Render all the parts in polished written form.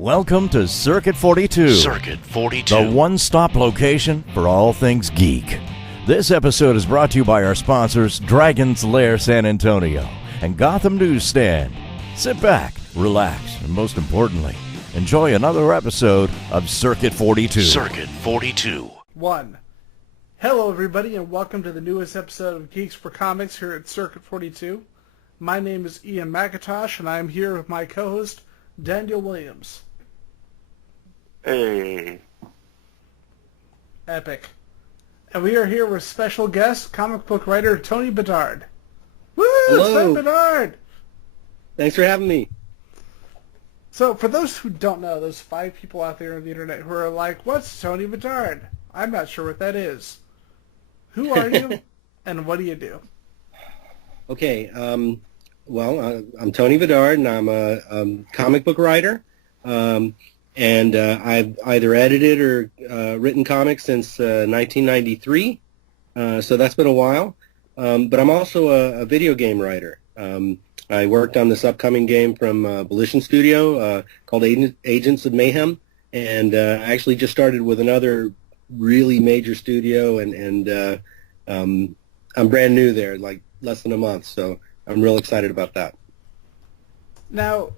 Welcome to Circuit 42. Circuit 42. The one-stop location for all things geek. This episode is brought to you by our sponsors, Dragon's Lair San Antonio and Gotham Newsstand. Sit back, relax, and most importantly, enjoy another episode of Circuit 42. Circuit 42. 1. Hello, everybody, and welcome to the newest episode of Geeks4Comics here at Circuit 42. My name is Ian McIntosh, and I am here with my co-host, Daniel Williams. Hey. Epic. And we are here with special guest, comic book writer Tony Bedard. Woo! Hello. Tony Bedard! Thanks for having me. So, for those who don't know, there's 5 people out there on the internet who are like, what's Tony Bedard? I'm not sure what that is. Who are you, and what do you do? Okay, I'm Tony Bedard, and I'm a comic book writer. And I've either edited or written comics since 1993, so that's been a while. But I'm also a video game writer. I worked on this upcoming game from Volition Studio called Agents of Mayhem, and I actually just started with another really major studio, and I'm brand new there, like less than a month, so I'm real excited about that. Now,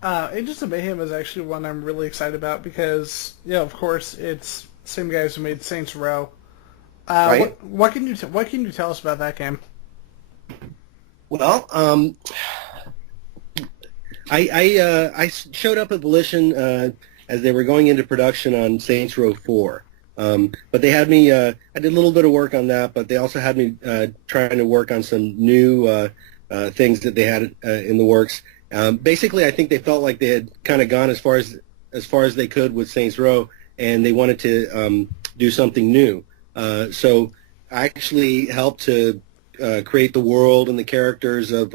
Agents of Mayhem is actually one I'm really excited about because, of course, it's the same guys who made Saints Row. Right. What can you tell us about that game? Well, I showed up at Volition as they were going into production on Saints Row 4. But they had me, I did a little bit of work on that, but they also had me trying to work on some new things that they had in the works. Basically, I think they felt like they had kind of gone as far as they could with Saints Row, and they wanted to do something new. So I actually helped to create the world and the characters of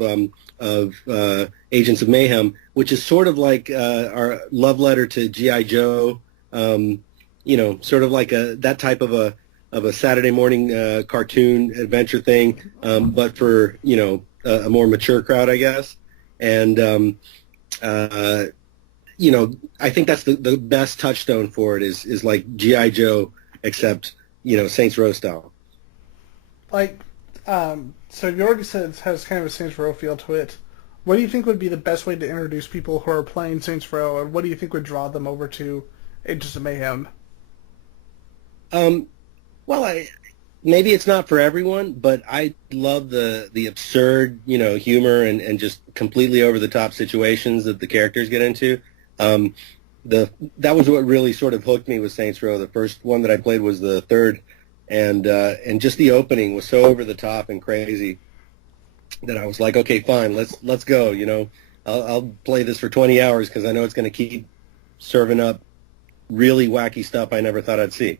Agents of Mayhem, which is sort of like our love letter to G.I. Joe. Sort of like that type of a Saturday morning cartoon adventure thing, but for a more mature crowd, I guess. And I think that's the best touchstone for it is like G.I. Joe, except Saints Row style. So you already said it has kind of a Saints Row feel to it. What do you think would be the best way to introduce people who are playing Saints Row, and what do you think would draw them over to Agents of Mayhem? Maybe it's not for everyone, but I love the absurd, humor and just completely over-the-top situations that the characters get into. That was what really sort of hooked me with Saints Row. The first one that I played was the third, and just the opening was so over-the-top and crazy that I was like, okay, fine, let's go. I'll play this for 20 hours because I know it's going to keep serving up really wacky stuff I never thought I'd see.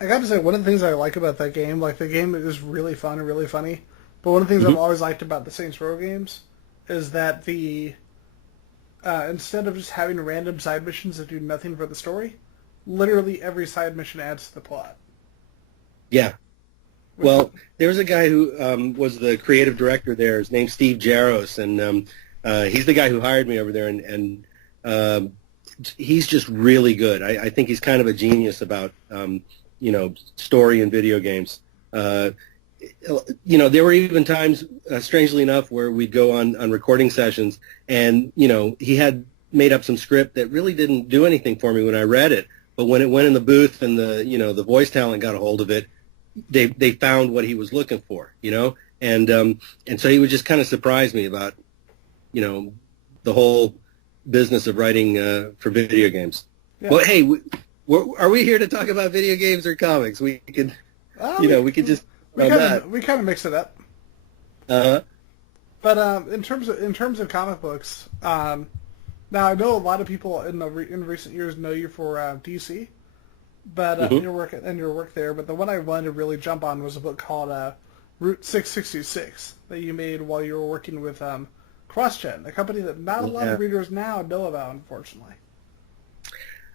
I got to say, one of the things I like about that game, the game is really fun and really funny, but one of the things I've always liked about the Saints Row games is that instead of just having random side missions that do nothing for the story, literally every side mission adds to the plot. Yeah. Well, there's a guy who was the creative director there. His name's Steve Jaros, and he's the guy who hired me over there, and he's just really good. I think he's kind of a genius about story in video games. There were even times, strangely enough, where we'd go on recording sessions, and he had made up some script that really didn't do anything for me when I read it. But when it went in the booth and the voice talent got a hold of it, they found what he was looking for, and so he would just kind of surprise me about the whole business of writing for video games. Yeah. Well, hey. Are we here to talk about video games or comics? We could, we could just we kind of mix it up. But in terms of comic books, now I know a lot of people in recent years know you for DC, but your work there. But the one I wanted to really jump on was a book called Route 666 that you made while you were working with CrossGen, a company that not a lot of readers now know about, unfortunately.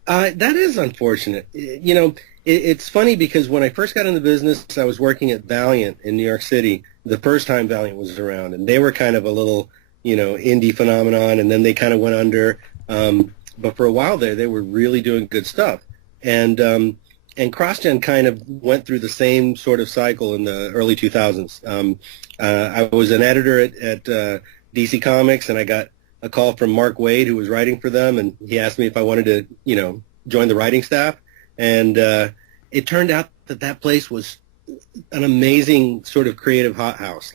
That is unfortunate. It's funny because when I first got in the business, I was working at Valiant in New York City the first time Valiant was around, and they were kind of a little, indie phenomenon, and then they kind of went under. but for a while there, they were really doing good stuff. And CrossGen kind of went through the same sort of cycle in the early 2000s. I was an editor at DC Comics, and I got a call from Mark Waid, who was writing for them, and he asked me if I wanted to, join the writing staff. And it turned out that place was an amazing sort of creative hothouse,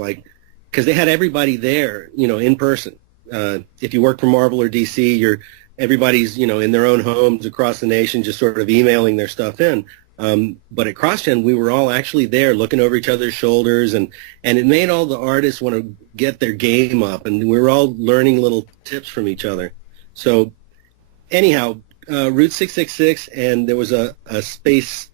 because they had everybody there, in person. If you work for Marvel or DC, everybody's, in their own homes across the nation, just sort of emailing their stuff in. But at CrossGen, we were all actually there looking over each other's shoulders, and it made all the artists want to get their game up, and we were all learning little tips from each other. So anyhow, Route 666, and there was a space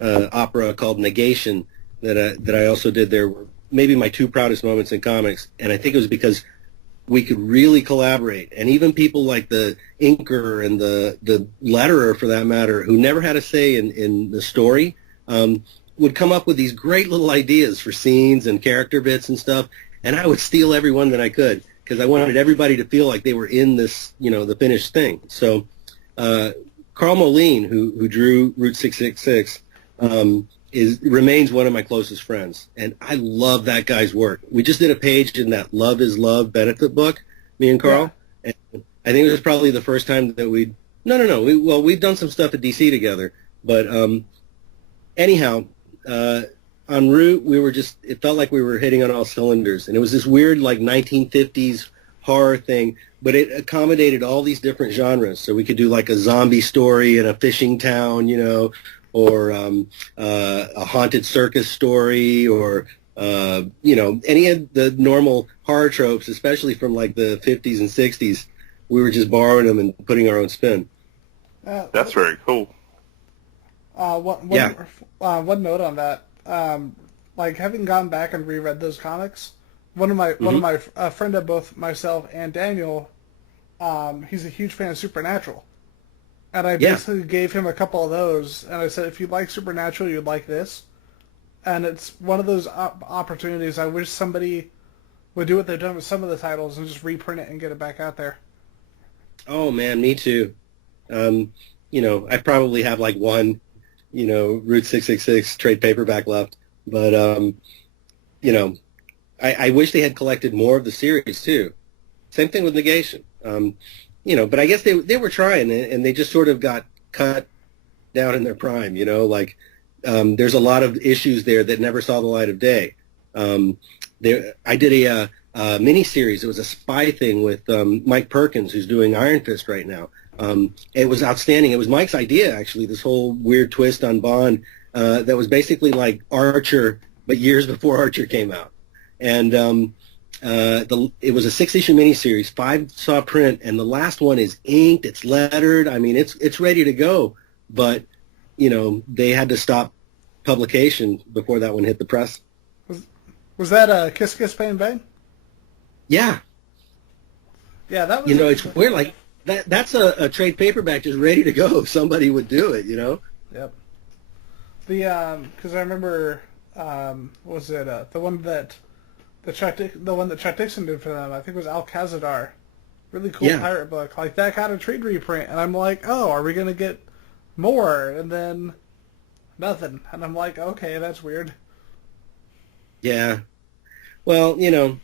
opera called Negation that I also did there, were maybe my two proudest moments in comics, and I think it was because we could really collaborate, and even people like the inker and the letterer, for that matter, who never had a say in the story, would come up with these great little ideas for scenes and character bits and stuff, and I would steal every one that I could, because I wanted everybody to feel like they were in this, the finished thing. So Carl Moline, who drew Route 666, remains one of my closest friends, and I love that guy's work. We just did a page in that Love is Love benefit book, me and Carl, and I think it was probably the first time that we've done some stuff at DC together, but anyhow, on Route, it felt like we were hitting on all cylinders, and it was this weird, 1950s horror thing, but it accommodated all these different genres, so we could do a zombie story in a fishing town, or a haunted circus story, or any of the normal horror tropes, especially from the 50s and 60s. We were just borrowing them and putting our own spin. That's very cool. One note on that, having gone back and reread those comics, one of my a friend of both myself and Daniel, he's a huge fan of Supernatural. And I basically gave him a couple of those, and I said, if you like Supernatural, you'd like this. And it's one of those opportunities I wish somebody would do what they've done with some of the titles and just reprint it and get it back out there. Oh, man, me too. I probably have one, Route 666 trade paperback left. But, I wish they had collected more of the series, too. Same thing with Negation. But I guess they were trying, and they just sort of got cut down in their prime, there's a lot of issues there that never saw the light of day. I did a mini-series. It was a spy thing with Mike Perkins, who's doing Iron Fist right now. It was outstanding. It was Mike's idea, actually, this whole weird twist on Bond that was basically like Archer, but years before Archer came out. And it was a 6-issue miniseries, 5 saw print, and the last one is inked, it's lettered. I mean, it's ready to go, but they had to stop publication before that one hit the press. Was that Kiss Kiss Bang Bang? Yeah. Yeah, that was. It's weird. Like that's a trade paperback just ready to go. If somebody would do it, Yep. Because I remember, was it the one that Chuck Dixon did for them? I think it was Al Cazadar. Really cool pirate book. Like that got a trade reprint, and I'm like, oh, are we gonna get more? And then nothing, and I'm like, okay, that's weird. Yeah. Well, again,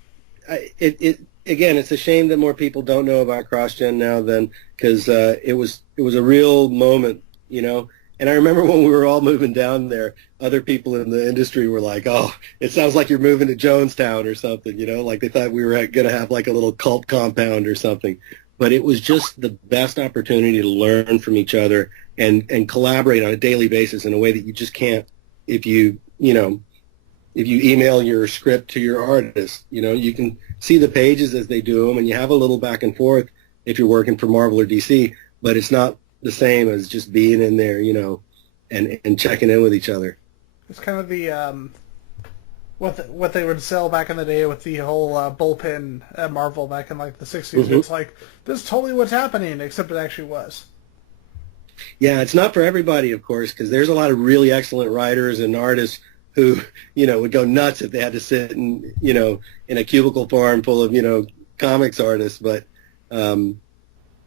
it's a shame that more people don't know about CrossGen now than because it was a real moment, And I remember when we were all moving down there, other people in the industry were like, "Oh, it sounds like you're moving to Jonestown or something," Like they thought we were going to have like a little cult compound or something. But it was just the best opportunity to learn from each other and collaborate on a daily basis in a way that you just can't if you email your script to your artist. You can see the pages as they do them, and you have a little back and forth if you're working for Marvel or DC, but it's not the same as just being in there, and checking in with each other. It's kind of the what they would sell back in the day with the whole bullpen at Marvel back in like the 60s. Mm-hmm. It's like, this is totally what's happening, except it actually was. Yeah, it's not for everybody, of course, because there's a lot of really excellent writers and artists who, would go nuts if they had to sit in a cubicle farm full of, comics artists. But,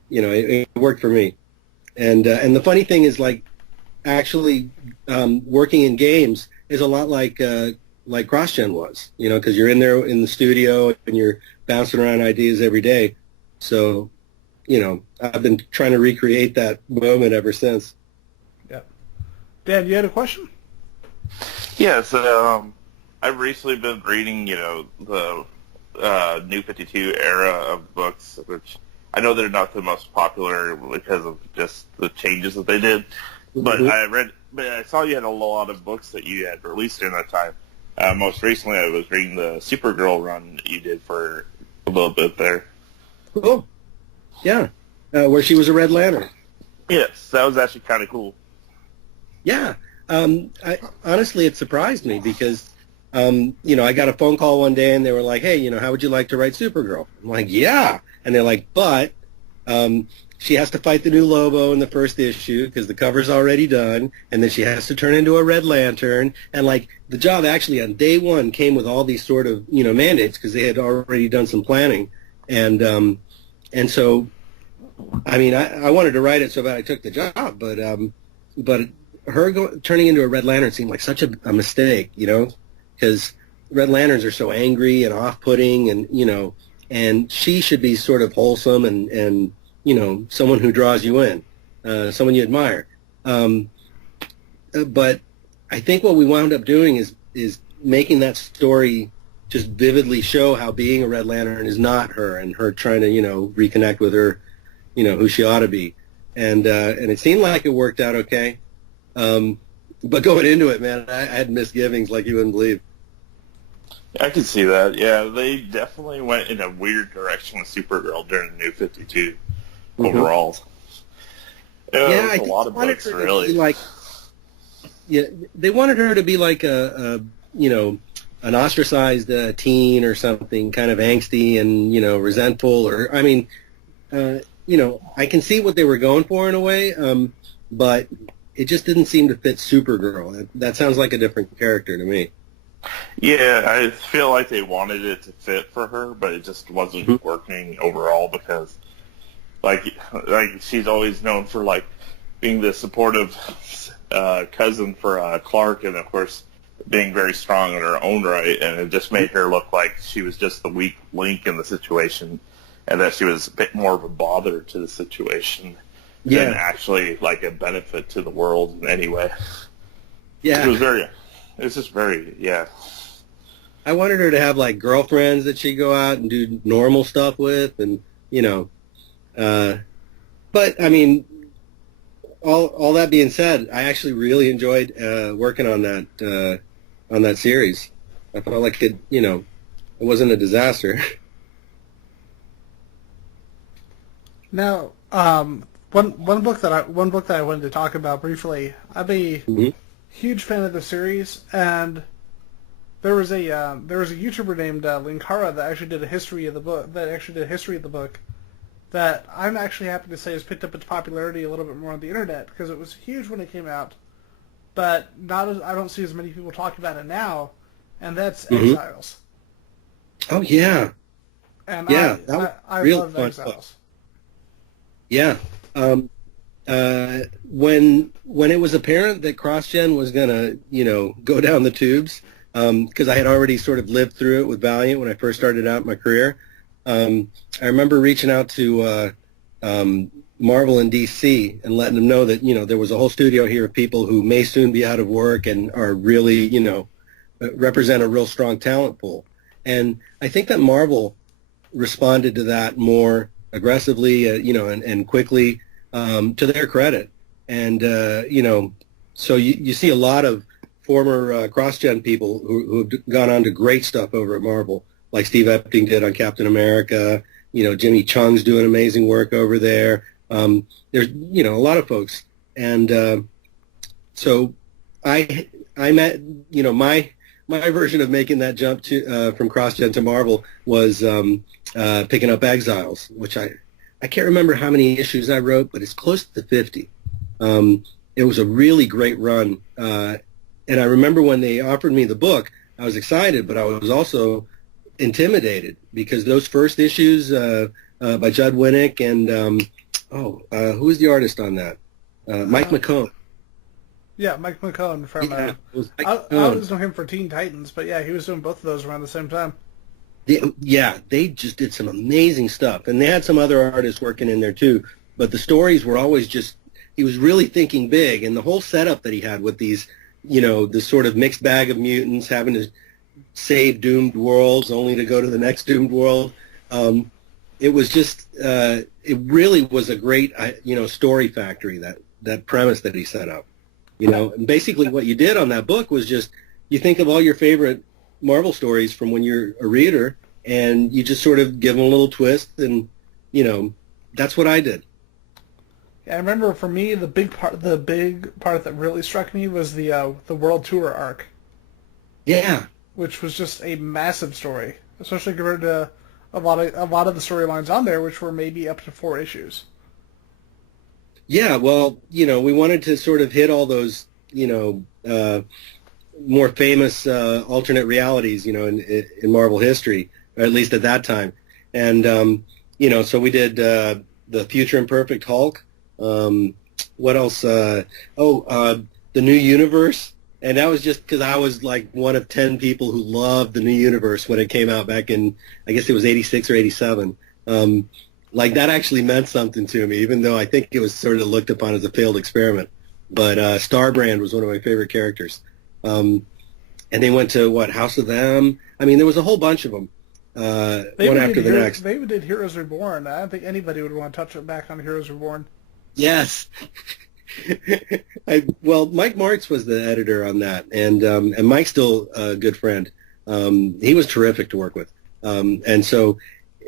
it worked for me. And the funny thing is, like, actually working in games is a lot like CrossGen was, because you're in there in the studio and you're bouncing around ideas every day. So, I've been trying to recreate that moment ever since. Yeah. Dan, you had a question? Yes, I've recently been reading, the New 52 era of books, which I know they're not the most popular because of just the changes that they did. But I saw you had a lot of books that you had released during that time. Most recently, I was reading the Supergirl run that you did for a little bit there. Cool. Yeah, where she was a Red Lantern. Yes, that was actually kind of cool. Yeah. Honestly, it surprised me because, I got a phone call one day and they were like, hey, how would you like to write Supergirl? I'm like, yeah. And they're like, but she has to fight the new Lobo in the first issue because the cover's already done, and then she has to turn into a Red Lantern. And, like, the job actually on day one came with all these sort of, mandates because they had already done some planning. And so, I mean, I wanted to write it so bad I took the job, but her turning into a Red Lantern seemed like such a mistake, because Red Lanterns are so angry and off-putting, and, and she should be sort of wholesome and someone who draws you in, someone you admire. But I think what we wound up doing is making that story just vividly show how being a Red Lantern is not her, and her trying to, reconnect with her, who she ought to be. And it seemed like it worked out okay. But going into it, man, I had misgivings like you wouldn't believe. I can see that. Yeah, they definitely went in a weird direction with Supergirl during the New 52 overall. Yeah, I a lot of books, really. They wanted her to be like a an ostracized teen or something, kind of angsty and, resentful. Or, I mean, I can see what they were going for in a way, but it just didn't seem to fit Supergirl. That sounds like a different character to me. Yeah, I feel like they wanted it to fit for her, but it just wasn't working overall because, like she's always known for, like, being the supportive cousin for Clark, and, of course, being very strong in her own right, and it just made her look like she was just the weak link in the situation, and that she was a bit more of a bother to the situation than actually, like, a benefit to the world in any way. Yeah. It's just very, yeah. I wanted her to have, like, girlfriends that she'd go out and do normal stuff with, and, but, I mean, all that being said, I actually really enjoyed working on that series. I felt like it wasn't a disaster. Now, one book that I wanted to talk about briefly. I'm a huge fan of the series, and there was a YouTuber named Linkara that actually did a history of the book. That I'm actually happy to say has picked up its popularity a little bit more on the internet because it was huge when it came out, but I don't see as many people talking about it now, and that's Exiles. Oh yeah, and yeah, I love Exiles. Yeah, when it was apparent that CrossGen was gonna go down the tubes, because I had already sort of lived through it with Valiant when I first started out my career. I remember reaching out to Marvel and DC and letting them know that there was a whole studio here of people who may soon be out of work and are really represent a real strong talent pool. And I think that Marvel responded to that more aggressively, and quickly, to their credit. And so you see a lot of former CrossGen people who have gone on to great stuff over at Marvel, like Steve Epting did on Captain America. Jimmy Chung's doing amazing work over there. There's a lot of folks, and so I met my version of making that jump to from CrossGen to Marvel was picking up Exiles, which I can't remember how many issues I wrote, but it's close to 50. It was a really great run, and I remember when they offered me the book, I was excited, but I was also intimidated because those first issues by Judd Winnick and who was the artist on that? Mike McCone. Yeah, Mike McCone from. Yeah, it was Mike I McCone. always know him for Teen Titans, but yeah, he was doing both of those around the same time. They just did some amazing stuff, and they had some other artists working in there too. But the stories were always he was really thinking big, and the whole setup that he had with these, this sort of mixed bag of mutants having to save doomed worlds only to go to the next doomed world. It was just, it really was a great, story factory, that premise that he set up. And basically what you did on that book was just, you think of all your favorite Marvel stories from when you're a reader, and you just sort of give them a little twist, and, that's what I did. Yeah, I remember for me, the big part that really struck me was the World Tour arc. Yeah. Which was just a massive story, especially compared to a lot of the storylines on there, which were maybe up to 4 issues. Yeah, well, we wanted to sort of hit all those, more famous alternate realities, in Marvel history, or at least at that time. And, so we did the Future Imperfect Hulk. What else? The New Universe. And that was just because I was like one of 10 people who loved the New Universe when it came out back in, I guess it was 86 or 87. Like that actually meant something to me, even though I think it was sort of looked upon as a failed experiment. But Starbrand was one of my favorite characters. And they went to, House of M? I mean, there was a whole bunch of them, one after the next. They even did Heroes Reborn. I don't think anybody would want to touch it back on Heroes Reborn. Yes. Mike Martz was the editor on that, and Mike's still a good friend. He was terrific to work with. And so,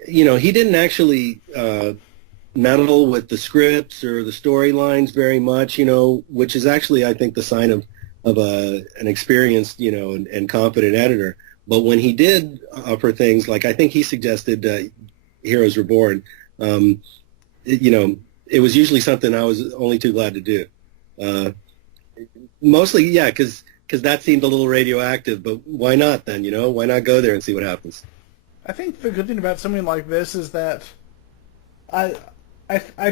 he didn't actually meddle with the scripts or the storylines very much, which is actually, I think, the sign of an experienced, and confident editor. But when he did for things like, I think he suggested Heroes Reborn, it was usually something I was only too glad to do. Mostly, yeah, because that seemed a little radioactive, but why not then, Why not go there and see what happens? I think the good thing about something like this is that I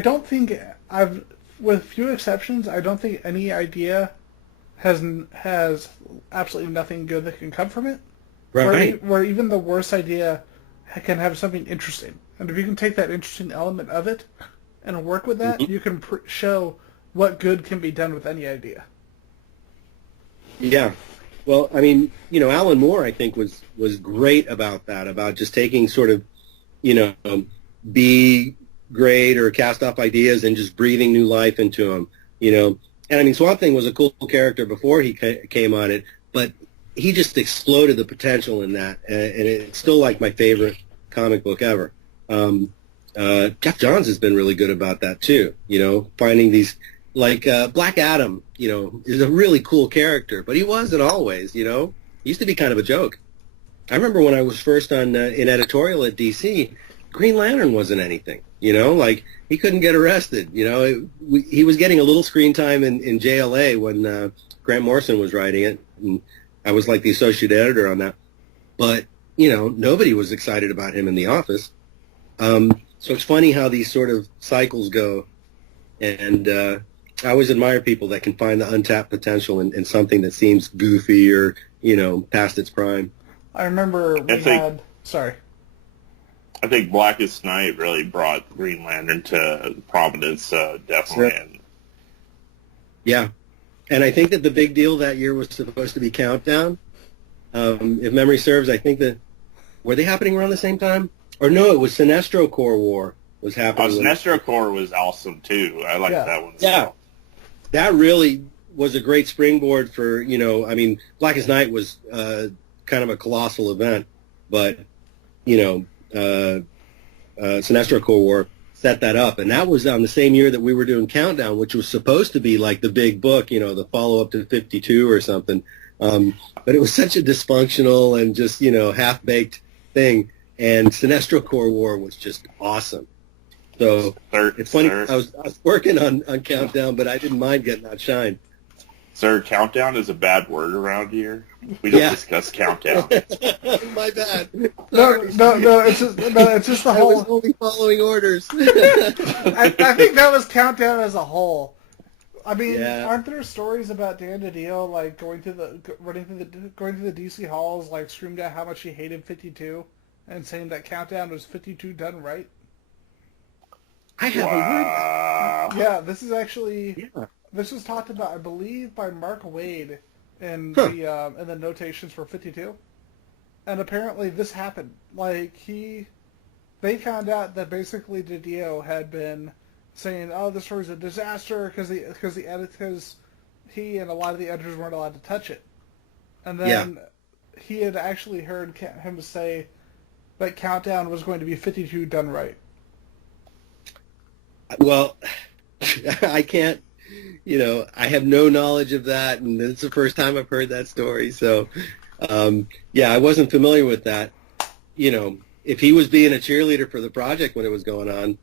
don't think with few exceptions, I don't think any idea has absolutely nothing good that can come from it. Right. Where even the worst idea can have something interesting. And if you can take that interesting element of it and work with that, you can show what good can be done with any idea. Yeah. Well, I mean, Alan Moore, I think, was great about that, about just taking sort of, B grade or cast off ideas and just breathing new life into them, And I mean, Swamp Thing was a cool character before he came on it, but he just exploded the potential in that, and it's still like my favorite comic book ever. Jeff Johns has been really good about that too, finding these, like Black Adam, is a really cool character, but he wasn't always, he used to be kind of a joke. I remember when I was first in editorial at DC, Green Lantern wasn't anything, like he couldn't get arrested, he was getting a little screen time in JLA when Grant Morrison was writing it, and I was like the associate editor on that, but, nobody was excited about him in the office. So it's funny how these sort of cycles go, and I always admire people that can find the untapped potential in something that seems goofy or, past its prime. I remember Sorry. I think Blackest Night really brought Green Lantern to prominence, definitely. Sure. Yeah. And I think that the big deal that year was supposed to be Countdown. If memory serves, I think that... Were they happening around the same time? Or no, it was Sinestro Corps War was happening. Sinestro Corps was awesome, too. I liked that one as well. That really was a great springboard for, Blackest Night was kind of a colossal event, but, Sinestro Corps War set that up. And that was on the same year that we were doing Countdown, which was supposed to be like the big book, the follow-up to 52 or something. But it was such a dysfunctional and just, half-baked thing. And Sinestro Corps War was just awesome. So it's funny, I was working on Countdown, but I didn't mind getting that shine. Sir, countdown is a bad word around here. We don't discuss countdown. My bad. No, it's just the I whole. was only following orders. I think that was countdown as a whole. I mean, Yeah. aren't there stories about Dan DiDio like going through the DC halls, like screamed out how much he hated 52, and saying that countdown was 52 done right? I haven't heard that. Yeah, this is actually Yeah. this was talked about, I believe, by Mark Waid in the notations for 52, and apparently this happened. Like they found out that basically DiDio had been saying, "Oh, this story's a disaster," because he and a lot of the editors weren't allowed to touch it, and then he had actually heard him say that Countdown was going to be 52 done right. Well, I can't. I have no knowledge of that, and it's the first time I've heard that story. So, I wasn't familiar with that. If he was being a cheerleader for the project when it was going on,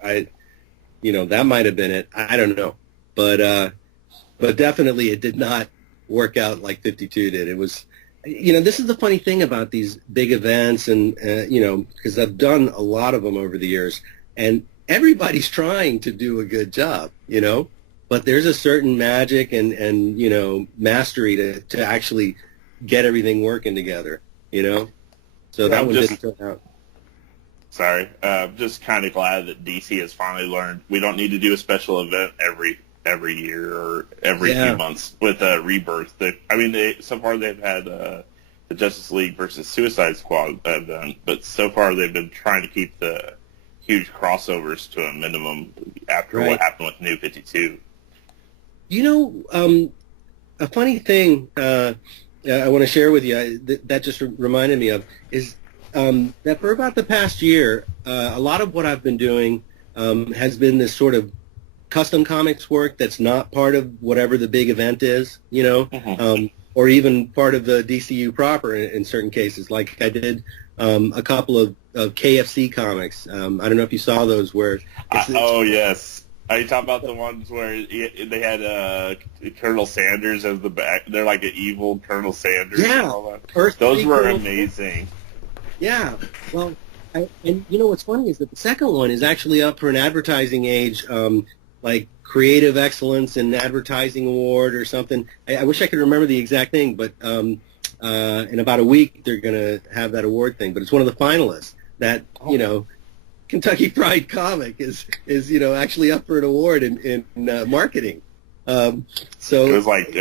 that might have been it. I don't know, but definitely it did not work out like 52 did. It was, this is the funny thing about these big events, and because I've done a lot of them over the years, and everybody's trying to do a good job, but there's a certain magic and mastery to actually get everything working together, So that one didn't turn out. Sorry, just kind of glad that DC has finally learned we don't need to do a special event every year or every few months with Rebirth. So far they've had the Justice League versus Suicide Squad event, but so far they've been trying to keep the huge crossovers to a minimum after what happened with New 52. A funny thing I want to share with you that just reminded me of is that for about the past year, a lot of what I've been doing has been this sort of custom comics work that's not part of whatever the big event is, or even part of the DCU proper in certain cases. Like I did a couple of KFC comics. I don't know if you saw those where... yes. Are you talking about the ones where they had Colonel Sanders as the back? They're like an evil Colonel Sanders. Yeah. And all that. Those were amazing. Yeah. Well, and what's funny is that the second one is actually up for an advertising age, like Creative Excellence and Advertising Award or something. I wish I could remember the exact thing, but in about a week they're going to have that award thing. But it's one of the finalists that, Kentucky Fried Comic is actually up for an award in marketing. So it was like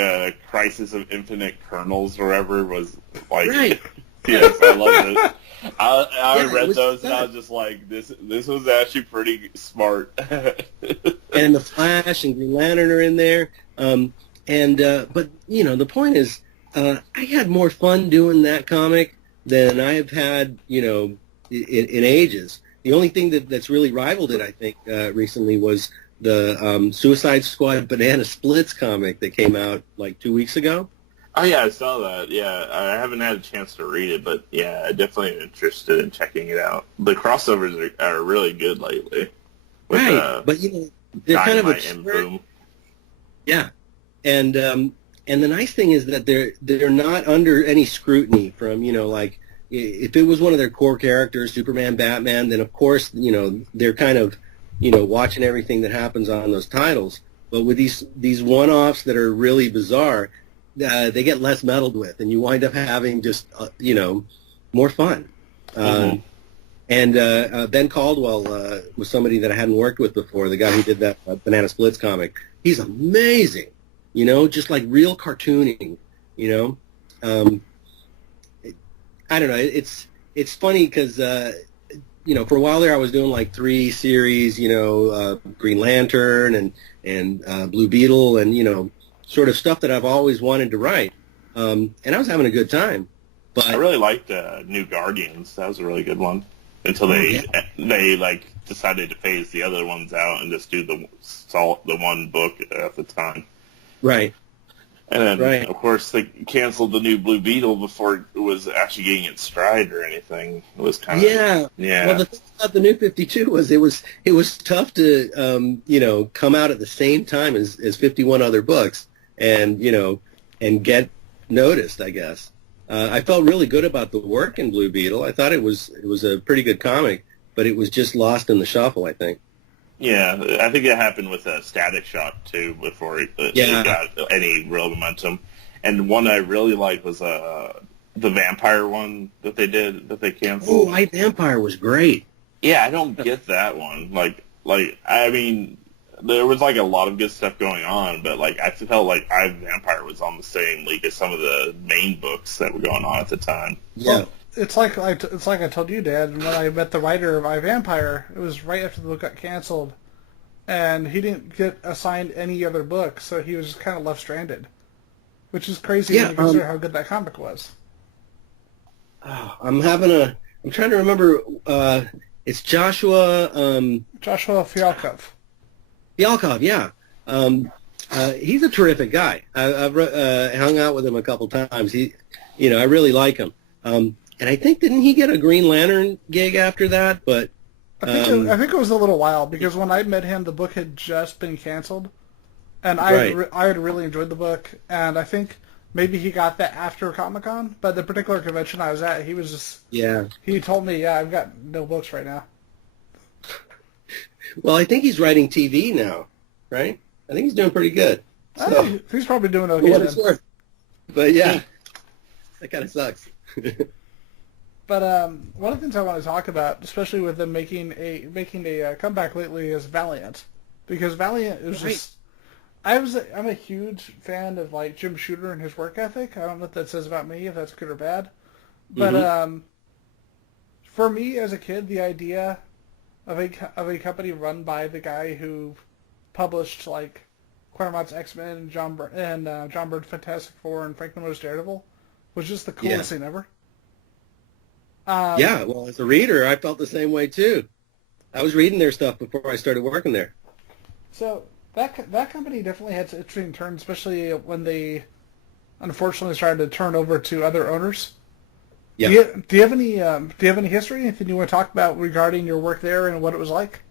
Crisis of Infinite Kernels or whatever was like. Right. Yes, I loved it. I read those and I was just like, this was actually pretty smart. And the Flash and Green Lantern are in there. But the point is, I had more fun doing that comic than I have had, in ages. The only thing that's really rivaled it, I think, recently was the Suicide Squad Banana Splits comic that came out like 2 weeks ago. Oh, yeah, I saw that. Yeah, I haven't had a chance to read it, but yeah, I definitely am interested in checking it out. The crossovers are really good lately. With, right, but they're kind of absurd. Boom. Yeah, and the nice thing is that they're not under any scrutiny from like if it was one of their core characters, Superman, Batman, then of course they're kind of watching everything that happens on those titles. But with these one-offs that are really bizarre, they get less meddled with, and you wind up having just more fun. And Ben Caldwell was somebody that I hadn't worked with before, the guy who did that Banana Splits comic. He's amazing, just like real cartooning. I don't know. It's funny because for a while there I was doing like 3 series, Green Lantern and Blue Beetle and sort of stuff that I've always wanted to write. And I was having a good time. But I really liked New Guardians. That was a really good one. Until they decided to phase the other ones out and just do the one book at the time. Right. And then, of course, they canceled the new Blue Beetle before it was actually getting its stride or anything. It was kind of... Yeah. Well, the thing about the New 52 was it was tough to, come out at the same time as 51 other books. and and get noticed, I guess. I felt really good about the work in Blue Beetle. I thought it was a pretty good comic, but it was just lost in the shuffle, I think. Yeah, I think it happened with Static Shock too before it got any real momentum. And one I really liked was the vampire one that they canceled. Oh, I Vampire was great. Yeah, I don't get that one. Like I mean, there was like a lot of good stuff going on, but like I felt like I Vampire was on the same league as some of the main books that were going on at the time. Yeah. Well, it's like I told you, Dad, when I met the writer of I Vampire, it was right after the book got canceled, and he didn't get assigned any other book, so he was just kind of left stranded, which is crazy when you consider how good that comic was. I'm trying to remember. It's Joshua Fialkov. Fialkov, yeah. He's a terrific guy. I've hung out with him a couple times. I really like him. And I think, didn't he get a Green Lantern gig after that? But I think it was a little while, because when I met him, the book had just been canceled, and I had really enjoyed the book, and I think maybe he got that after Comic-Con, but the particular convention I was at, he was just... Yeah. He told me, I've got no books right now. Well, I think he's writing TV now, right? I think he's doing pretty good. So, he's probably doing okay. What it's worth. But yeah, that kind of sucks. But one of the things I want to talk about, especially with them making a comeback lately, is Valiant, because Valiant is just... I'm a huge fan of like Jim Shooter and his work ethic. I don't know what that says about me, if that's good or bad. But for me as a kid, the idea of a company run by the guy who published like Claremont's X-Men and John Byrne's Fantastic Four and Frank Miller's Daredevil was just the coolest thing ever. Yeah, well, as a reader, I felt the same way too. I was reading their stuff before I started working there. So that company definitely had some interesting turns, especially when they unfortunately started to turn over to other owners. Yeah. Do you have any history? Anything you want to talk about regarding your work there and what it was like?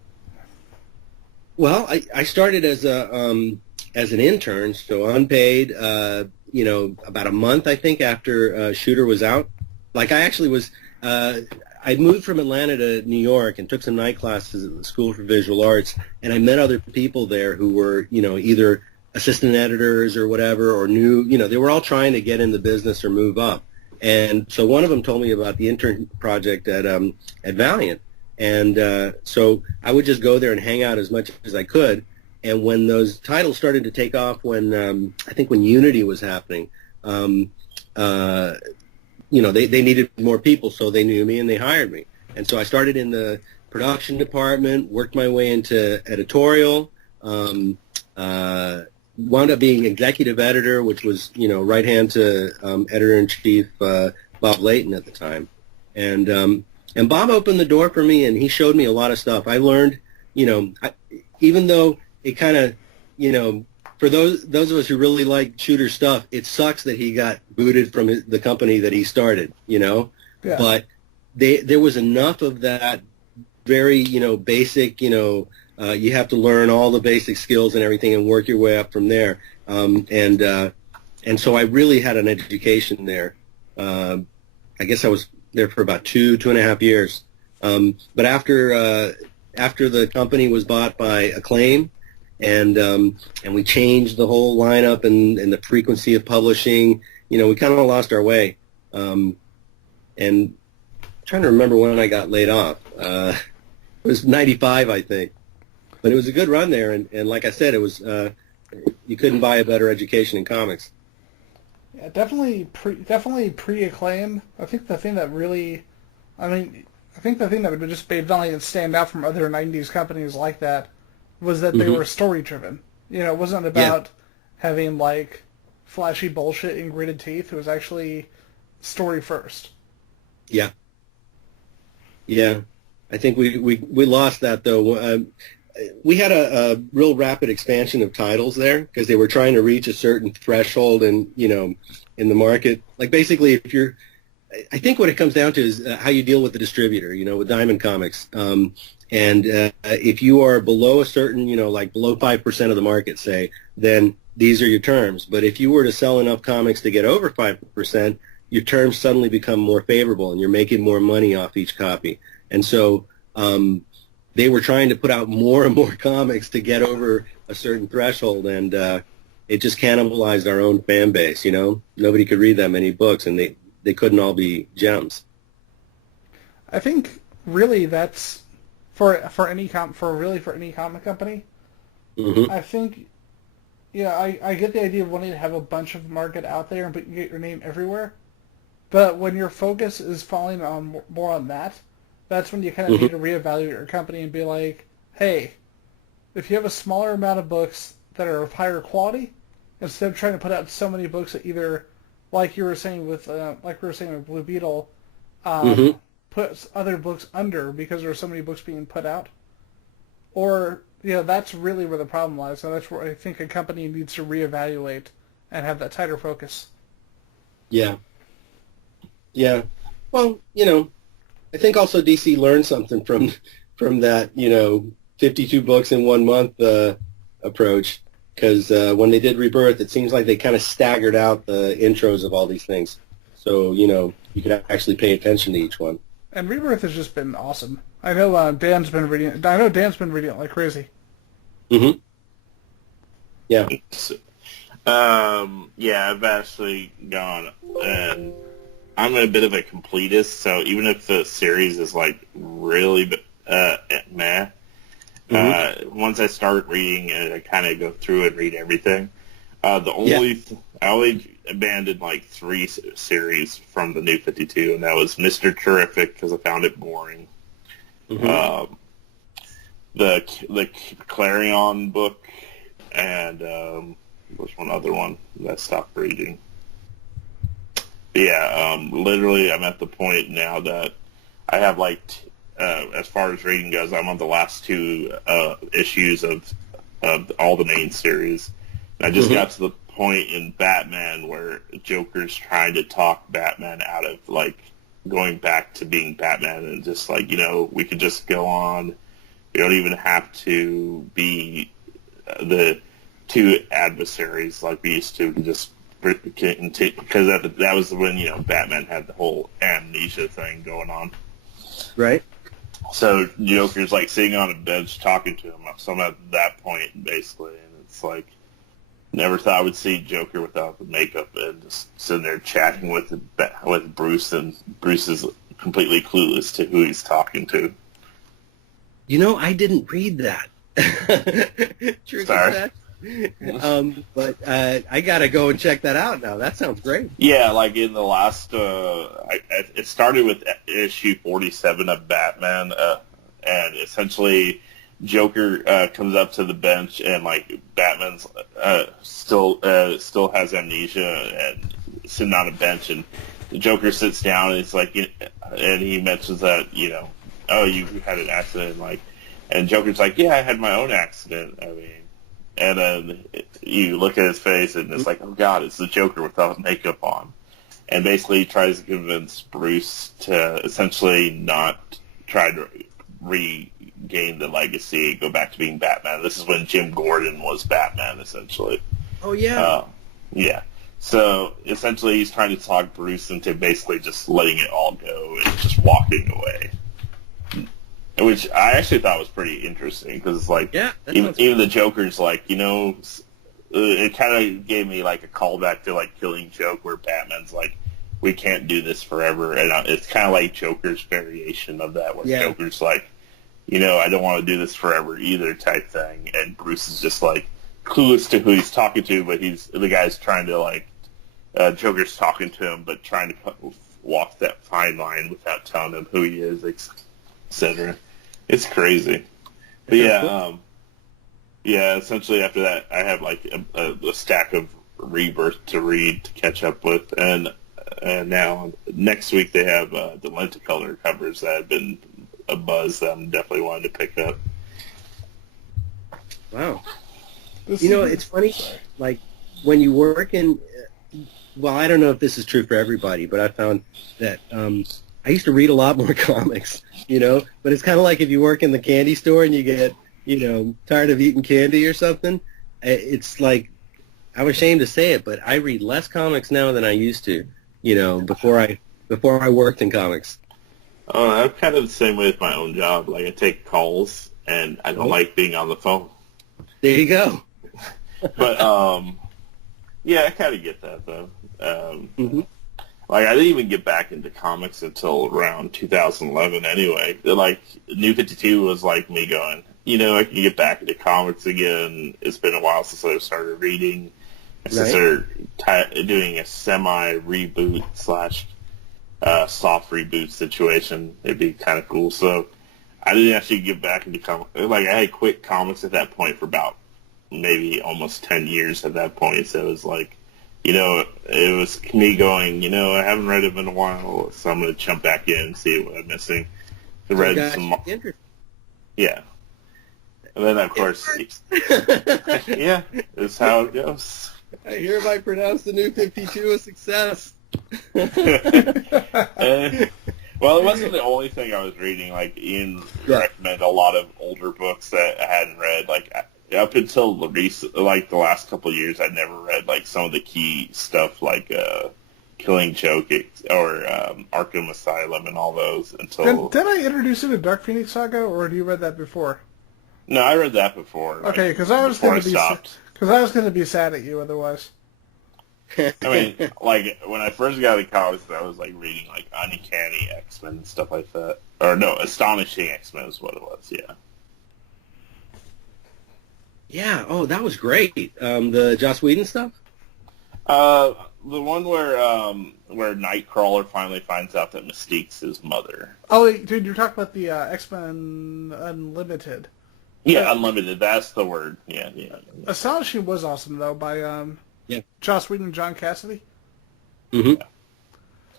Well, I started as an intern, so unpaid. About a month I think after Shooter was out. Like I actually was. I moved from Atlanta to New York and took some night classes at the School for Visual Arts, and I met other people there who were, either assistant editors or whatever, or new, they were all trying to get in the business or move up. And so one of them told me about the intern project at Valiant, and so I would just go there and hang out as much as I could. And when those titles started to take off, when I think when Unity was happening, they needed more people, so they knew me and they hired me. And so I started in the production department, worked my way into editorial, wound up being executive editor, which was, right hand to editor-in-chief Bob Layton at the time. And Bob opened the door for me, and he showed me a lot of stuff. I learned, even though it kind of, for those of us who really like Shooter stuff, it sucks that he got booted from the company that he started, Yeah. But there was enough of that very, basic, you have to learn all the basic skills and everything and work your way up from there. And so I really had an education there. I guess I was there for about two and a half years. But after the company was bought by Acclaim, and we changed the whole lineup and the frequency of publishing. We kind of lost our way. And I'm trying to remember when I got laid off. It was 95, I think. But it was a good run there, and like I said, it was you couldn't buy a better education in comics. Yeah, definitely pre-Acclaim. I think the thing that just made Valiant stand out from other 90s companies like that was that they were story-driven. It wasn't about having, like, flashy bullshit and gritted teeth. It was actually story first. Yeah. Yeah. I think we lost that, though. We had a real rapid expansion of titles there because they were trying to reach a certain threshold in the market. Like, basically, I think what it comes down to is how you deal with the distributor, with Diamond Comics. And if you are below a certain, like below 5% of the market, say, then these are your terms. But if you were to sell enough comics to get over 5%, your terms suddenly become more favorable, and you're making more money off each copy. And so they were trying to put out more and more comics to get over a certain threshold, and it just cannibalized our own fan base. Nobody could read that many books, and they couldn't all be gems. I think really that's for any comic company. Mm-hmm. I think, I get the idea of wanting to have a bunch of market out there and get your name everywhere. But when your focus is falling on more on that, that's when you kind of need to reevaluate your company and be like, hey, if you have a smaller amount of books that are of higher quality, instead of trying to put out so many books that either, like we were saying with Blue Beetle, put other books under because there are so many books being put out, or that's really where the problem lies. So that's where I think a company needs to reevaluate and have that tighter focus. Yeah. Yeah. Well, I think also DC learned something from that, 52 books in 1 month approach, because when they did Rebirth, it seems like they kind of staggered out the intros of all these things. So, you could actually pay attention to each one. And Rebirth has just been awesome. I know Dan's been reading it. I know Dan's been reading it like crazy. Mm-hmm. Yeah. Yeah, I've actually gone, and I'm a bit of a completist, so even if the series is like really meh, once I start reading it, I kind of go through and read everything. I only abandoned like 3 series from the New 52, and that was Mr. Terrific because I found it boring. Mm-hmm. The Clarion book, and there's one other one that I stopped reading. But yeah, literally, I'm at the point now that I have as far as reading goes, I'm on the last 2 issues of all the main series. And I just got to the point in Batman where Joker's trying to talk Batman out of going back to being Batman, and just we could just go on. We don't even have to be the 2 adversaries like we used to. We can just because that was when Batman had the whole amnesia thing going on. Right. So Joker's sitting on a bench talking to him. So I'm at that point basically, and it's never thought I would see Joker without the makeup and just sitting there chatting with Bruce, and Bruce is completely clueless to who he's talking to. I didn't read that. Sorry. But I gotta go and check that out now. That sounds great. Yeah, in the last, it started with issue 47 of Batman, and essentially Joker comes up to the bench, and Batman's still has amnesia and sitting on a bench, and the Joker sits down, and he's and he mentions that oh, you had an accident, and Joker's yeah, I had my own accident. I mean. And then you look at his face, and it's oh God, it's the Joker without makeup on. And basically he tries to convince Bruce to essentially not try to regain the legacy, go back to being Batman. This is when Jim Gordon was Batman, essentially. Oh, yeah. Yeah. So essentially he's trying to talk Bruce into basically just letting it all go and just walking away. Which I actually thought was pretty interesting, because even the Joker's it kind of gave me a callback to Killing Joke, where Batman's we can't do this forever, and it's kind of like Joker's variation of that, where Joker's I don't want to do this forever either type thing, and Bruce is just clueless to who he's talking to, but the guy's trying to Joker's talking to him, but trying to walk that fine line without telling him who he is, etc. It's crazy. But essentially after that, I have a stack of Rebirth to read to catch up with, and now next week they have the Lenticolor covers that have been a buzz that I'm definitely wanting to pick up. Wow. It's funny, when you work in, well, I don't know if this is true for everybody, but I found that I used to read a lot more comics, but it's kind of like if you work in the candy store and you get, tired of eating candy or something. It's like, I'm ashamed to say it, but I read less comics now than I used to, before I worked in comics. Oh, I'm kind of the same way with my own job. Like, I take calls, and I don't like being on the phone. There you go. But, yeah, I kind of get that, though. Like, I didn't even get back into comics until around 2011 anyway. Like, New 52 was like me going, I can get back into comics again. It's been a while since I started reading. Since they're doing a semi-reboot / soft reboot situation, it'd be kind of cool. So I didn't actually get back into comics. Like, I had quit comics at that point for about maybe almost 10 years at that point. So it was like, it was me going, I haven't read them in a while, so I'm going to jump back in and see what I'm missing. I read some. Yeah. And then, of course, yeah, that's how it goes. I hereby pronounce the New 52 a success. Well, it wasn't the only thing I was reading. Like, Ian recommended a lot of older books that I hadn't read. Like, up until the last couple of years, I'd never read, like, some of the key stuff, like Killing Joke or Arkham Asylum and all those until... Did I introduce you to Dark Phoenix Saga, or had you read that before? No, I read that before. Okay, because I was going to be sad at you otherwise. I mean, like, when I first got into comics, I was, like, reading, like, Uncanny X-Men and stuff like that. Or, no, Astonishing X-Men is what it was, yeah. Yeah, oh, that was great. The Joss Whedon stuff? The one where Nightcrawler finally finds out that Mystique's his mother. Oh, wait, dude, you're talking about the X-Men Unlimited. Yeah, Unlimited, that's the word. Yeah. Astonishing was awesome, though, by Joss Whedon and John Cassidy. Mm-hmm.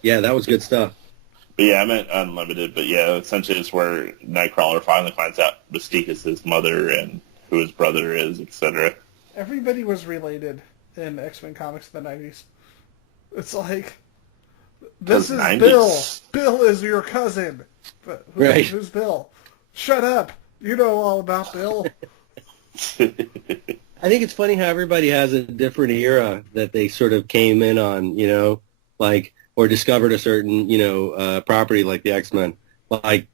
Yeah, that was good stuff. But yeah, I meant Unlimited, but yeah, essentially it's where Nightcrawler finally finds out Mystique is his mother and who his brother is, etc. Everybody was related in X-Men comics in the 90s. It's like, this is 90s. Bill. Bill is your cousin. But who's Bill? Shut up. You know all about Bill. I think it's funny how everybody has a different era that they sort of came in on, like, or discovered a certain, property like the X-Men. Like,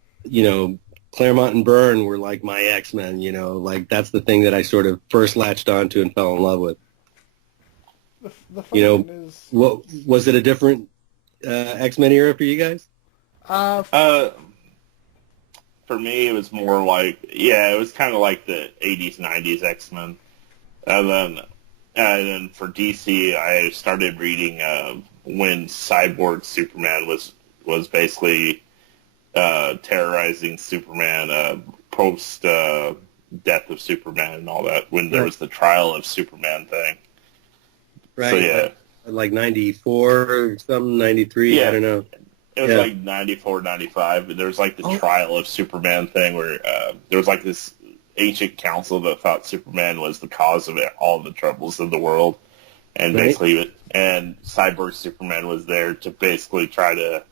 Claremont and Byrne were like my X-Men, like that's the thing that I sort of first latched onto and fell in love with. The funny thing is... What, was it a different X-Men era for you guys? For me, it was more like, it was kind of like the 80s, 90s X-Men. And then for DC, I started reading when Cyborg Superman was basically terrorizing Superman post death of Superman and all that, when there was the trial of Superman thing. Right. So, yeah. Like 94 or something, 93, I don't know. It was like 94, 95, but there was like the trial of Superman thing where there was like this ancient council that thought Superman was the cause of all the troubles of the world. And basically, and Cyborg Superman was there to basically try to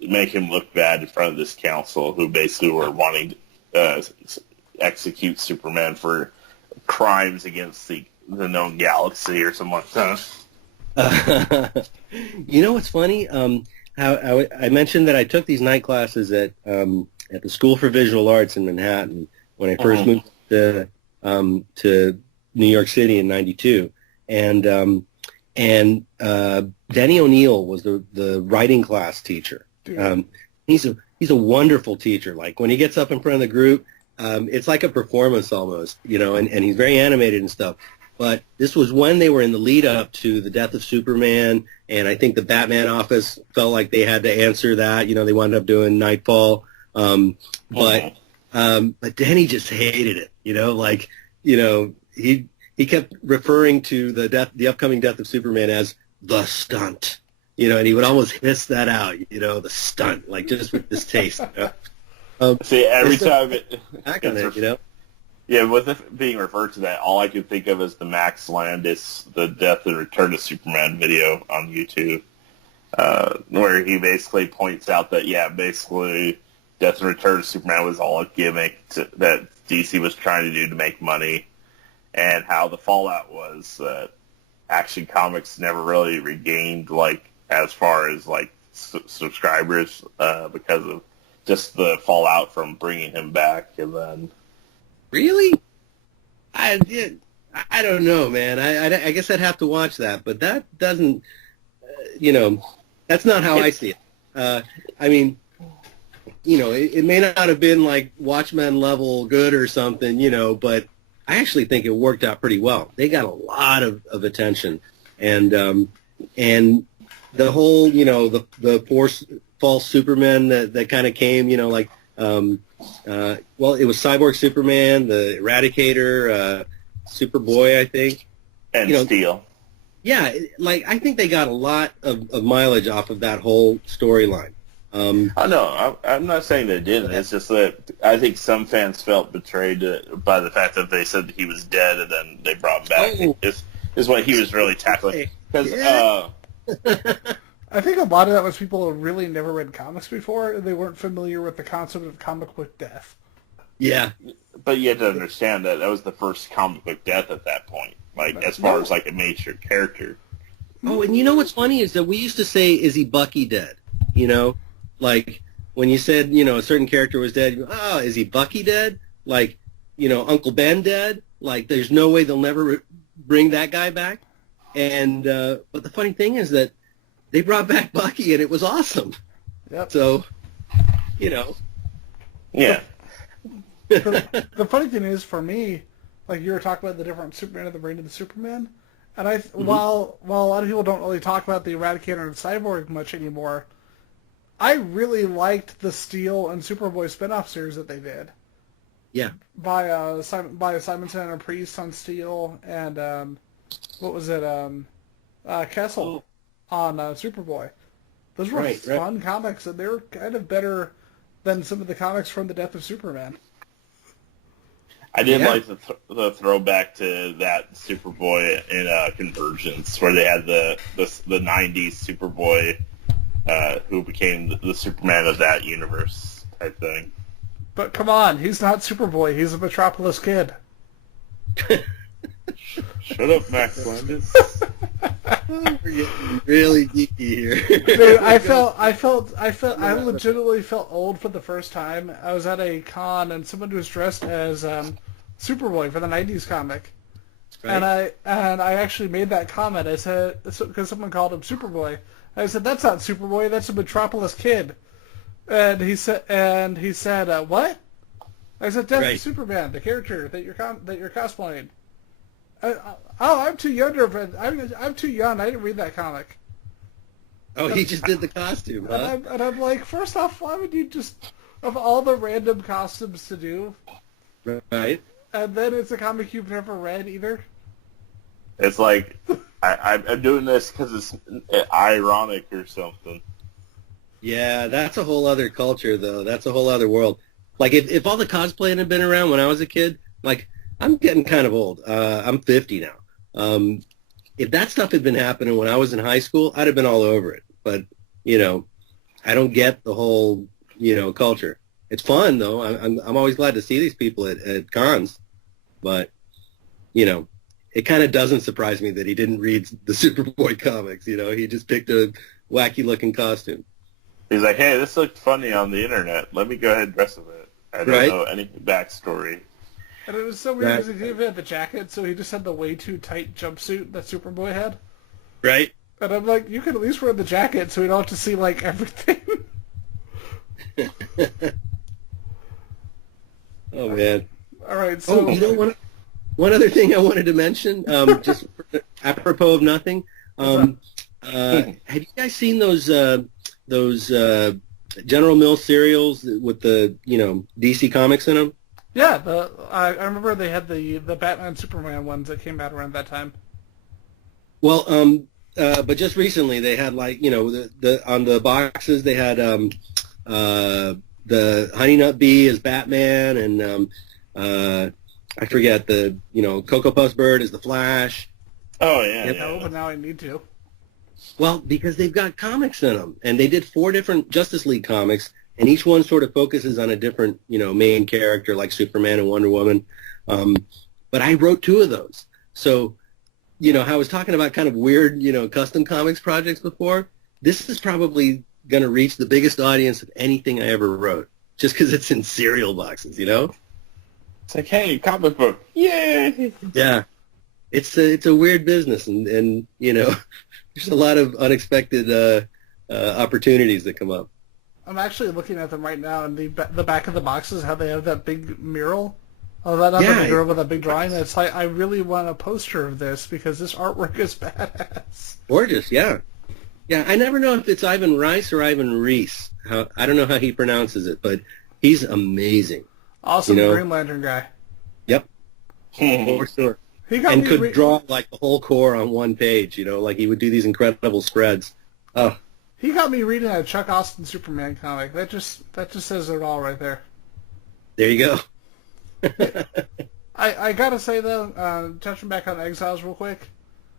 make him look bad in front of this council, who basically were wanting to execute Superman for crimes against the known galaxy or something like that. You know what's funny? How I mentioned that I took these night classes at the School for Visual Arts in Manhattan when I first moved to New York City in '92, and Denny O'Neil was the writing class teacher. He's a wonderful teacher. Like when he gets up in front of the group, it's like a performance almost, and he's very animated and stuff. But this was when they were in the lead up to the death of Superman, and I think the Batman office felt like they had to answer that. They wound up doing Nightfall, but Denny just hated it. He kept referring to the upcoming death of Superman as the stunt. And he would almost hiss that out. The stunt, like just with this taste. See, every time Yeah, with it being referred to that, all I can think of is the Max Landis, the Death and Return of Superman video on YouTube. where he basically points out that, basically Death and Return of Superman was all a gimmick that DC was trying to do to make money, and how the fallout was that Action Comics never really regained, like, as far as, like, subscribers because of just the fallout from bringing him back. And then... Really? I don't know, man. I guess I'd have to watch that, but that doesn't, that's not how I see it. I mean, it may not have been like Watchmen level good or something, but I actually think it worked out pretty well. They got a lot of attention, and the whole, the poor false Superman that kind of came, it was Cyborg Superman, the Eradicator, Superboy, I think. And Steel. Yeah, I think they got a lot of mileage off of that whole storyline. No, I'm not saying they didn't. It's just that I think some fans felt betrayed by the fact that they said that he was dead and then they brought him back. Oh. Is what he was really tackling. Because I think a lot of that was people who really never read comics before, and they weren't familiar with the concept of comic book death. Yeah. But you have to understand that was the first comic book death at that point, as far as, a major character. Oh, and what's funny is that we used to say, is he Bucky dead? When you said, a certain character was dead, you go, oh, is he Bucky dead? Uncle Ben dead? There's no way they'll never bring that guy back. And but the funny thing is that they brought back Bucky, and it was awesome. Yep. So, Yeah. The funny thing is, for me, you were talking about the different Superman and the Reign of the Superman, and while a lot of people don't really talk about the Eradicator and Cyborg much anymore, I really liked the Steel and Superboy spin-off series that they did. Yeah. By Simonson and Priest on Steel, and what was it? Kessel on Superboy. Those were fun comics, and they were kind of better than some of the comics from the Death of Superman. I did like the throwback to that Superboy in Convergence, where they had the 90s Superboy who became the Superman of that universe type thing. But come on, he's not Superboy. He's a Metropolis kid. Shut up, Max Landis. We're getting really geeky here. Dude, I legitimately felt old for the first time. I was at a con and someone was dressed as Superboy for the 90s comic. Right. And I actually made that comment. I said, because someone called him Superboy. I said, that's not Superboy, that's a Metropolis kid. And he said, what? I said, that's Superman, the character that you're cosplaying. I'm too young. I'm too young. I didn't read that comic. Oh, he just did the costume, huh? And I'm like, first off, why would you just, of all the random costumes to do? Right. And then it's a comic you've never read either. It's like, I'm doing this because it's ironic or something. Yeah, that's a whole other culture, though. That's a whole other world. If all the cosplaying had been around when I was a kid, I'm getting kind of old. I'm 50 now. If that stuff had been happening when I was in high school, I'd have been all over it. But, I don't get the whole, culture. It's fun, though. I'm always glad to see these people at cons. But, it kind of doesn't surprise me that he didn't read the Superboy comics. He just picked a wacky-looking costume. He's like, hey, this looked funny on the internet. Let me go ahead and dress with it. I don't know any backstory. And it was so weird because he didn't even have the jacket, so he just had the way too tight jumpsuit that Superboy had. Right. And I'm like, you could at least wear the jacket so we don't have to see, everything. Oh, man. All right, so... one other thing I wanted to mention, just apropos of nothing. Have you guys seen those General Mills cereals with the, DC Comics in them? Yeah, I remember they had the Batman Superman ones that came out around that time. Well, but just recently they had the on the boxes they had the Honey Nut Bee as Batman and I forget the Cocoa Puffs Bird as the Flash. Oh yeah. No, but now I need to. Well, because they've got comics in them, and they did 4 different Justice League comics, and each one sort of focuses on a different, main character like Superman and Wonder Woman. But I wrote 2 of those. So, I was talking about kind of weird, custom comics projects before. This is probably going to reach the biggest audience of anything I ever wrote, just because it's in cereal boxes, It's like, hey, comic book, yay! Yeah, it's a weird business, and there's a lot of unexpected opportunities that come up. I'm actually looking at them right now, and the back of the boxes, how they have that big mural of that other girl with that big drawing. It's like, I really want a poster of this because this artwork is badass. Gorgeous, yeah. Yeah, I never know if it's Ivan Rice or Ivan Reese. I don't know how he pronounces it, but he's amazing. Awesome Green Lantern guy. Yep, for sure. He got and me could draw like the whole core on one page, like he would do these incredible spreads. Oh. He got me reading a Chuck Austin Superman comic. That just says it all right there. There you go. I gotta say though, touching back on Exiles real quick.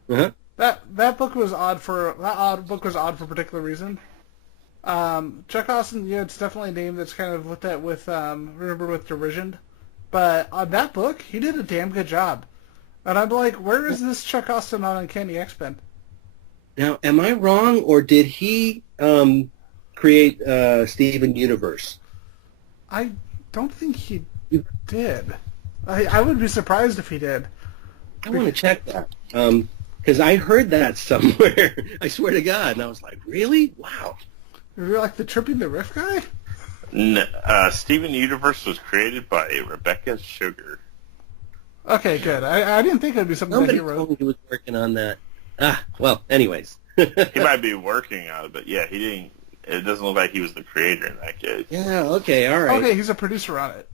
Uh-huh. That book was odd for a particular reason. Chuck Austin, it's definitely a name that's kind of looked at with remembered with derision, but on that book he did a damn good job. And I'm like, where is this Chuck Austin on Uncanny X-Men? Now, am I wrong, or did he create Steven Universe? I don't think he did. I would be surprised if he did. I want to check that. Because I heard that somewhere. I swear to God. And I was like, really? Wow. You're like the Tripping the Riff guy? Steven Universe was created by Rebecca Sugar. Okay, good. I didn't think it would be something Somebody that he wrote. told me he was working on that. Well, anyways. He might be working on it, but yeah, he didn't. It doesn't look like he was the creator in that case. Yeah, okay, all right. Okay, he's a producer on it.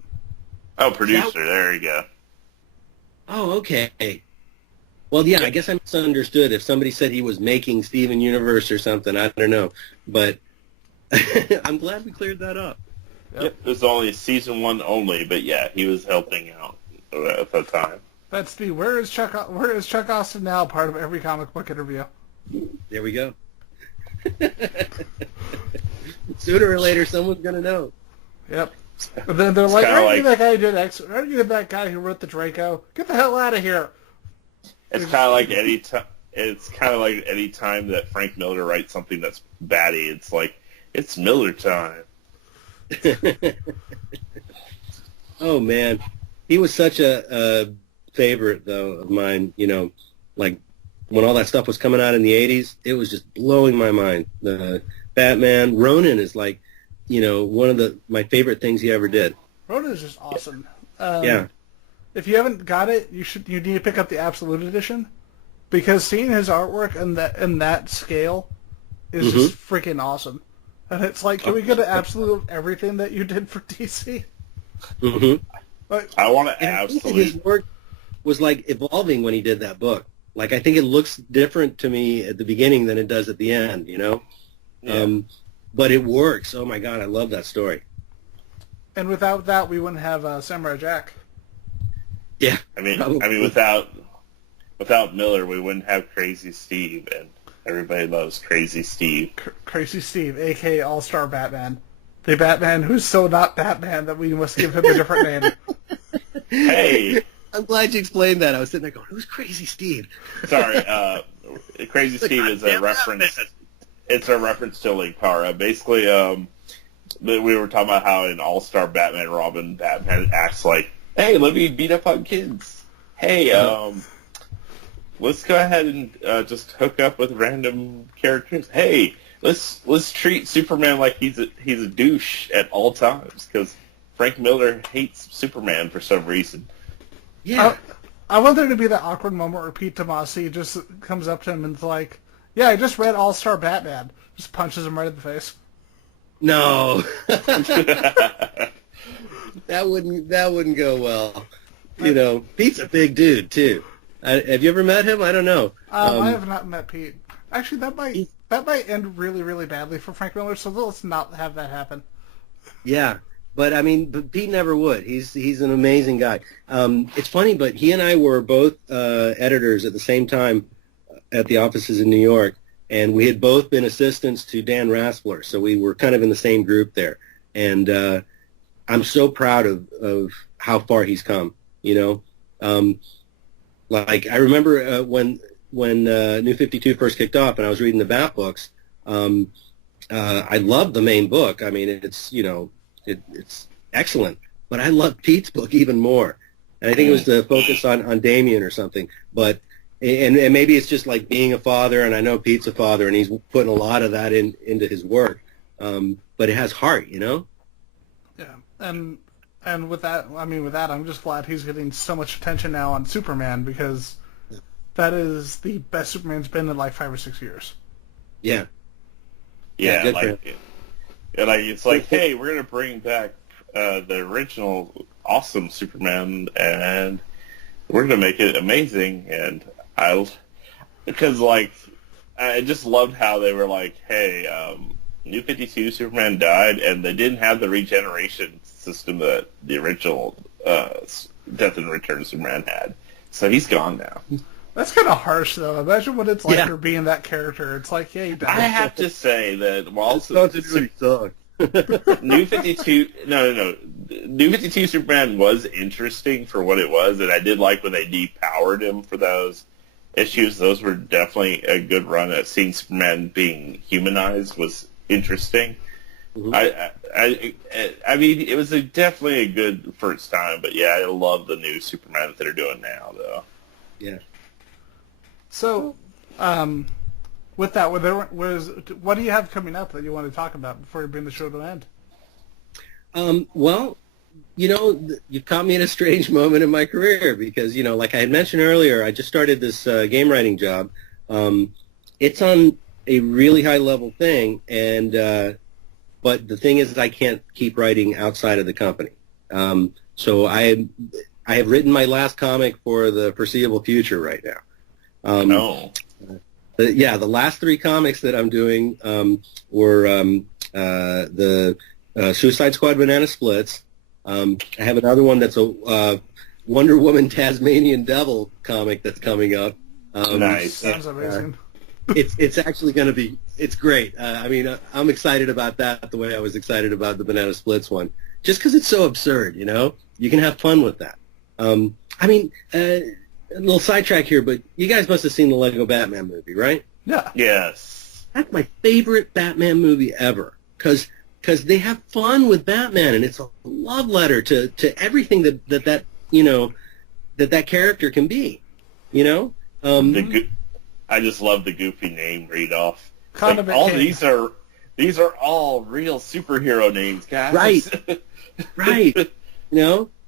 Oh, producer, there you go. Oh, okay. Well, yeah, I guess I misunderstood. If somebody said he was making Steven Universe or something, I don't know. But I'm glad we cleared that up. Yep, it was only season 1 only, but yeah, he was helping out at the time. That's the Where is Chuck Austin now part of every comic book interview. There we go. Sooner or later, someone's going to know. Yep. But then they're like, kinda aren't you that guy who did X? Aren't you that guy who wrote the Draco? Get the hell out of here. It's kind of like any time. It's kind of like any time that Frank Miller writes something that's batty. It's like, it's Miller time. Oh man, he was such a favorite though of mine. Like when all that stuff was coming out in the '80s, it was just blowing my mind. The Batman, Ronin is like, one of my favorite things he ever did. Ronin is just awesome. Yeah. If you haven't got it, you need to pick up the Absolute Edition, because seeing his artwork in that scale is just freaking awesome. And it's like, can we get an absolute of everything that you did for DC? Mm-hmm. Like, I want to I think absolutely. his work was like evolving when he did that book. Like I think it looks different to me at the beginning than it does at the end. Yeah. But it works. Oh my God, I love that story. and without that, we wouldn't have Samurai Jack. Yeah. I mean, probably. without Miller, we wouldn't have Crazy Steve, and everybody loves Crazy Steve. Crazy Steve, a.k.a. All-Star Batman. The Batman who's so not Batman that we must give him a different name. Hey! I'm glad you explained that. I was sitting there going, who's Crazy Steve? Sorry, Crazy Steve is a reference. It's a reference to Linkara. Basically, we were talking about how in All-Star Batman Robin, Batman acts like, hey, let me beat up on kids. Hey, let's go ahead and just hook up with random characters. Hey, let's treat Superman like he's a douche at all times, because Frank Miller hates Superman for some reason. Yeah. I want there to be that awkward moment where Pete Tomasi just comes up to him and is like, yeah, I just read All-Star Batman. Just punches him right in the face. No. That wouldn't go well. You know, Pete's a big dude, too. Have you ever met him? I don't know. I have not met Pete. Actually, that might end really, really badly for Frank Miller, so let's not have that happen. Yeah. But Pete never would. He's an amazing guy. It's funny, but he and I were both editors at the same time at the offices in New York, and we had both been assistants to Dan Raspler, so we were kind of in the same group there. And I'm so proud of how far he's come. Like I remember when New 52 first kicked off, and I was reading the Bat books. I loved the main book. I mean, it's it's excellent, but I loved Pete's book even more. And I think it was the focus on Damien or something. But and maybe it's just like being a father, and I know Pete's a father, and he's putting a lot of that into his work. But it has heart, Yeah, and with that, I'm just glad he's getting so much attention now on Superman, because that is the best Superman's been in like 5 or 6 years. Yeah. Yeah, it's like, hey, we're gonna bring back the original awesome Superman, and we're gonna make it amazing. And because I just loved how they were like, hey, New 52 Superman died, and they didn't have the regeneration system that the original Death and Return Superman had, so he's gone now. That's kind of harsh, though. Imagine what it's like for being that character. It's like, yeah, he died. I have to say that while New 52, no, New 52 Superman was interesting for what it was, and I did like when they depowered him for those issues. Those were definitely a good run. At seeing Superman being humanized was interesting. Mm-hmm. I mean, it was definitely a good first time, but yeah, I love the new Superman that they're doing now, though. Yeah. So, with that, what do you have coming up that you want to talk about before you bring the show to an end? Well, you've caught me in a strange moment in my career because, like I had mentioned earlier, I just started this game writing job. It's on a really high level thing, but the thing is I can't keep writing outside of the company. So I have written my last comic for the foreseeable future right now. The last 3 comics that I'm doing were the Suicide Squad Banana Splits. I have another one that's a Wonder Woman Tasmanian Devil comic that's coming up. Nice. Sounds amazing. It's actually going to be, it's great. I'm excited about that the way I was excited about the Banana Splits one. Just because it's so absurd, you can have fun with that. A little sidetrack here, but you guys must have seen the Lego Batman movie, right? Yeah. Yes. That's my favorite Batman movie ever, because they have fun with Batman, and it's a love letter to everything that character can be, I just love the goofy name read off. These are all real superhero names, guys. Right.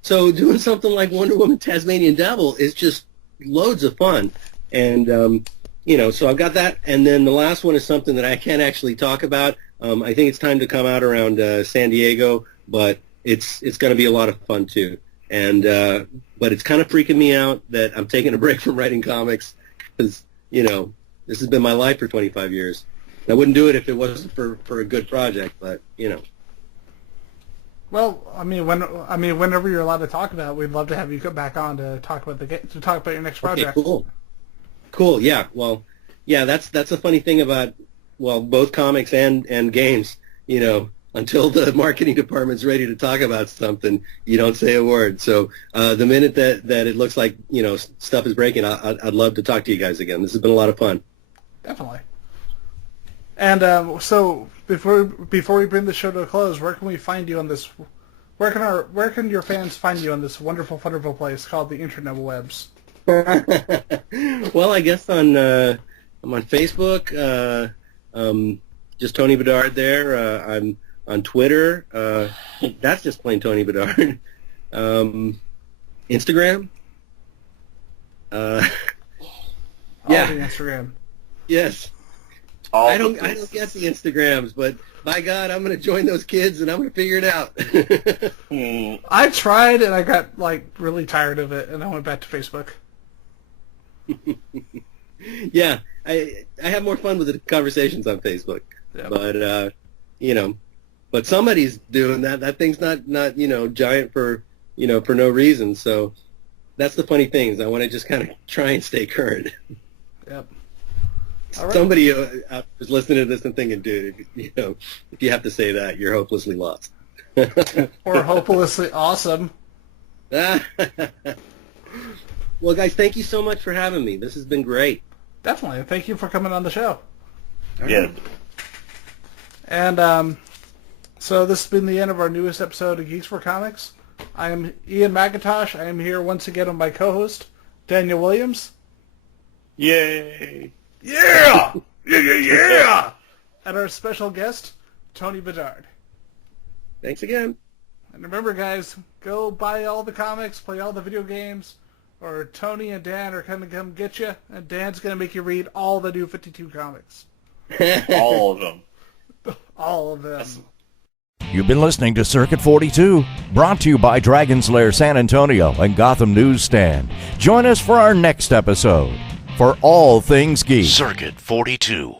So doing something like Wonder Woman Tasmanian Devil is just loads of fun. And, so I've got that. And then the last one is something that I can't actually talk about. I think it's time to come out around San Diego, but it's going to be a lot of fun too. And but it's kind of freaking me out that I'm taking a break from writing comics because, this has been my life for 25 years. And I wouldn't do it if it wasn't for a good project, but, Well, whenever you're allowed to talk about it, we'd love to have you come back on to talk about your next project. Okay, cool. Yeah. Well, yeah. That's a funny thing about both comics and games. Until the marketing department's ready to talk about something, you don't say a word. So the minute that it looks like stuff is breaking, I'd love to talk to you guys again. This has been a lot of fun. Definitely. And so before we bring the show to a close, where can we find you on this? Where can your fans find you on this wonderful, wonderful place called the internet webs? Well, I guess I'm on Facebook. Just Tony Bedard there. I'm on Twitter. That's just plain Tony Bedard. Instagram. The Instagram. Yes. I don't get the Instagrams, but by God, I'm going to join those kids and I'm going to figure it out. I tried and I got really tired of it, and I went back to Facebook. Yeah, I have more fun with the conversations on Facebook, but but somebody's doing that. That thing's not giant for for no reason. So that's the funny thing is I want to just kind of try and stay current. Yep. All right. Somebody was listening to this and thinking, dude, if you have to say that, you're hopelessly lost. Or hopelessly awesome. Well, guys, thank you so much for having me. This has been great. Definitely. Thank you for coming on the show. Yeah. And so this has been the end of our newest episode of Geeks4Comics. I am Ian McIntosh. I am here once again with my co-host, Daniel Williams. Yay! Yeah! Yeah! And our special guest, Tony Bedard. Thanks again. And remember, guys, go buy all the comics, play all the video games, or Tony and Dan are going to come get you, and Dan's going to make you read all the new 52 comics. All of them. All of them. You've been listening to Circuit 42, brought to you by Dragon's Lair San Antonio and Gotham Newsstand. Join us for our next episode. For all things geek. Circuit 42.